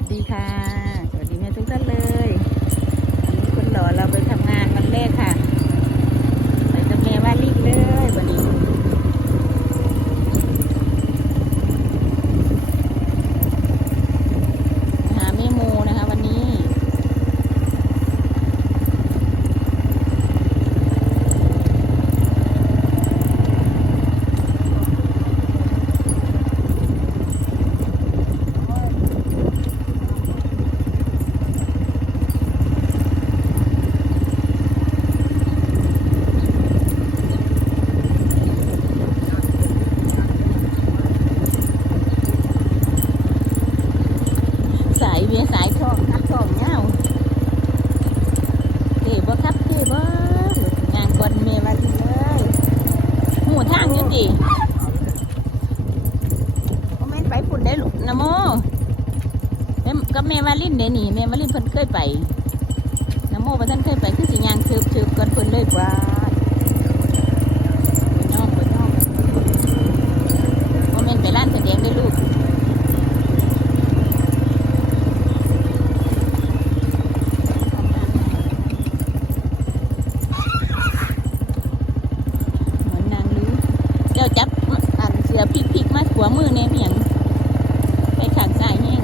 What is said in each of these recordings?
วัสดีค่ะ สวัสดีแม่ทุกท่านเลย วันนี้คุณหล่อเราไปทำงานวันแรกค่ะ ไปกับแม่ว่ารีบเลยวันนี้ หาเมมูนะคะวันนี้ สายเวียสายทองนักทองเงา บ่ครับเก๋บ่งานกวนเมมาดีเลยหมู่ทางยังกี่คอม่นไปปุ่นได้ลูกนะโมเอ้ยกับแม่วาลินเด้นี่เมวาลินเพิ่นเคยไปนะโมบ่ท่านเคยไปคือสิยางคืบๆก่อนเพิ่นเลยว่าไปน้องไปน้องบ่แม่นไปร้านแสดงได้อลูก เหมือนนางลือเจ้าจับอันเสือพลิกพลิกๆมา ขวามือเนี่ยเพียงไปขางซ้ายแห้ง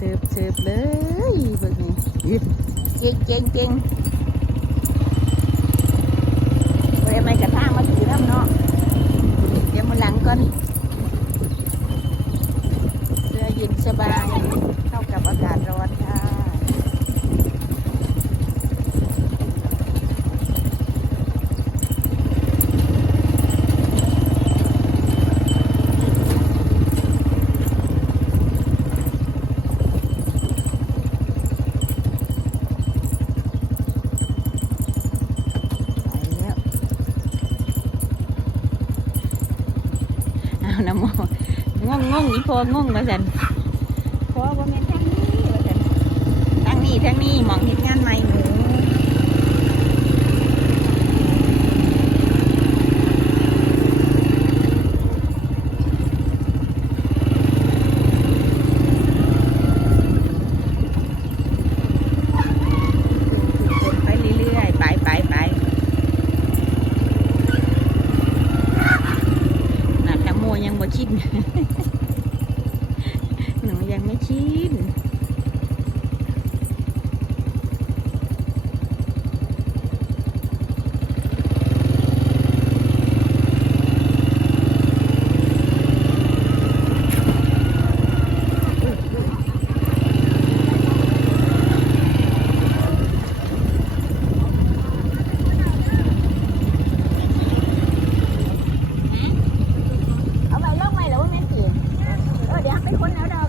เสิร์ฟเสิร์ฟเลยเบิ่งนี่ เก่งเก่งเก่งเฮ้ยไม่กระทางมาถือน้ำเนาะเดี๋ยวมันหลังก่อนเสื้อเย็นสบายเข้ากับอากาศร้อนค่ะ ไปแล้ว เอาน้ำมองงงงอีพองงมาสันพอว่าแม่นทางนี้มาสันทางนี้ทางนี้มองเห็นงานใหม่หนูไปเรื่อยๆไปไปไป น่ะแตงโมยังบ่ชิน ห นูยังไม่ชินเอาไปลงไปแล้วว่าแม่นจีเออเดี๋ยวไปคนแล้วดอก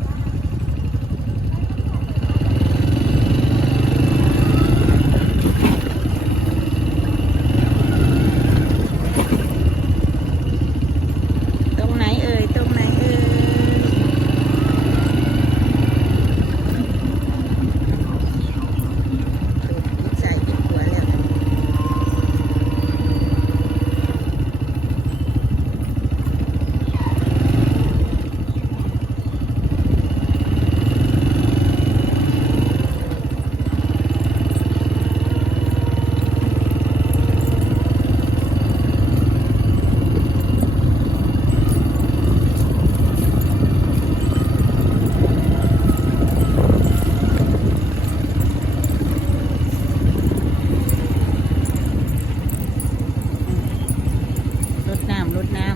น้ำรดน้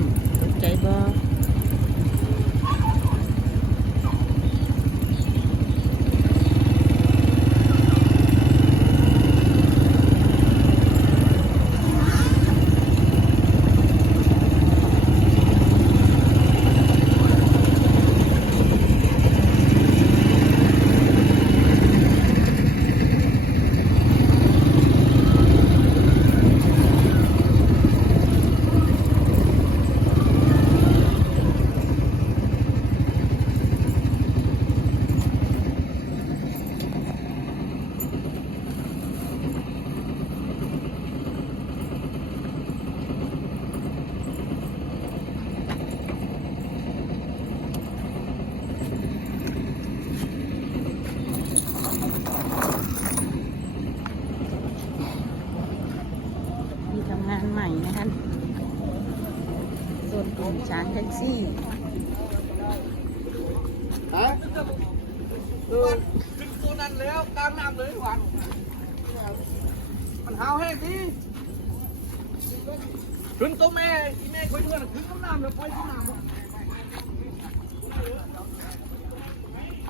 ำตกใจบ่ที่ทำงานใหม่นะคะส่วนกลุ่มช้างแท็กซี่ฮะเออขึ้นตัวนั้นแล้วกลางน้ำเลยหวังมันหาวแห้งดีขึ้นตัวแม่อีแม่คุยด้วยขึ้นต้นน้ำแล้วปล่อยต้นน้ำ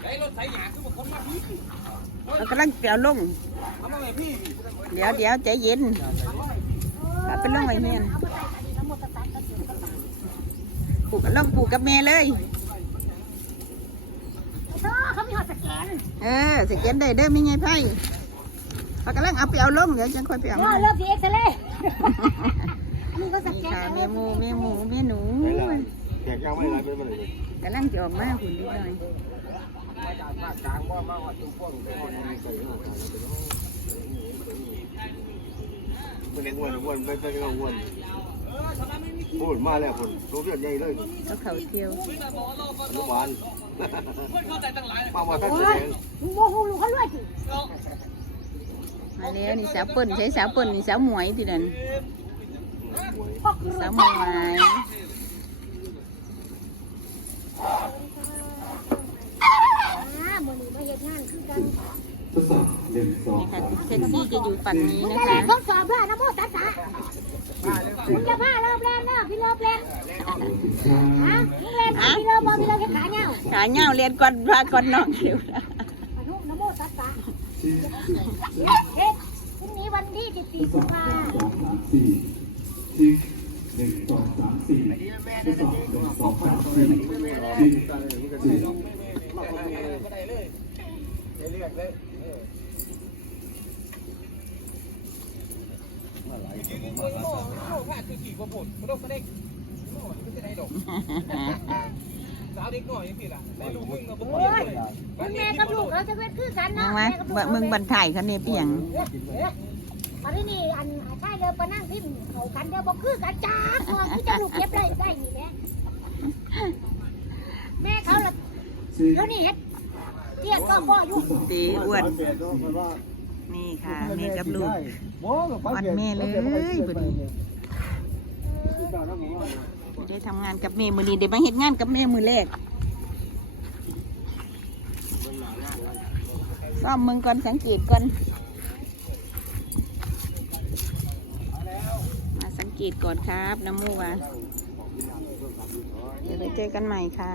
ไอ้รถไถหยาคือบอกคนมาพี่เรากำลังเปลี่ยวลงเอามาไงพี่เดี๋ยวเดี๋ยวใจเย็นเราเป็นลงไว้เมียน ปลูกลงปลูกกับแม่เลยเขามีหอดสแกนเออสแกนได้เด้อมีไงไพ่เรากำลังเอาไปเอาลงเดี๋ยวจังค่อยไปเอาว่ามาเริ่มทีเอ็กซเรย์นี่ก็สนี่แกนค่ะแม่หมูแม่หมูแม่หนูแขกยังไม่ไรเป็นมันเลยกำลังจะออกมาหุ่นนิดหน่อยกลางว่ามาว่าตุ้งพ่วงเป็นคนใส่หน้าเป็นอ้วนอ้วนไม่เป็นอ้วน พูดมาแล้วคนตัวเรียนใหญ่เลยเขาเขาเที่ยวอนุบาลมาว่าท่านแสดงมึงโมโหลูกเขาด้วยสิมาแล้วนี่สาวเปิ้นใช้สาวเปิ้นนี่สาวหมวยที่นั่นพ่อคือสาวหมวยอ่ามือนี้มาเห็นงานคือกันทดสอบหนึ่งสองนี่ค่ะแท็กซี่จะอยู่ฝั่งนี้มึงนะจะคะเรียนทดสอบแล้วนะโมตัสสะ มึงจะพาเริ่มเล่นเนอะพี่เล่นฮะมึงเล่นพี่เริ่มบอพี่เริ่มแค่ขาเงาขาเหย้าเรียนก่อนพาก่อนน้องเดี๋ยวนะอนุนะโมตัสสะที่เฮ้ยพรุ่งนี้วันที่14ทกุมสอบภาสองสามสี่ที่หนึ่งสองสามสี่ทดสอบหนึ่งสองสามสี่ที่สี่าวเด็กหน่อยยังผิดอะแมึงกับผมโอ้ยมึงแม่กับลูกเราจะเป็นคือกันน้อเนาะมาแม่กับลูกมึงบันถ่ายเขาเนี่ยเปียงเอ๊ะเอ๊ะอันนี้นี่อันใช่เดิมปนั่งที่เขากันเดิมบอกคือกันจ้าตัวที่จะลูกเก็บได้ได้นี่แหละแม่เขาละแล้วนี่เฮ็ดเตี้ยก็พ่ออยู่ ตีอ้วน นี่ค่ะแม่กับลูกวันแม่เลยบัดนี้ได้ทำงานกับแม่มือนี้ได้มาเฮ็ดงานกับแม่มือแรกซ่อมมึงก่อนสังเกตก่อนมาสังเกตก่อนครับน้ำมูกว่าเดี๋ยวไปเจอกันใหม่ค่ะ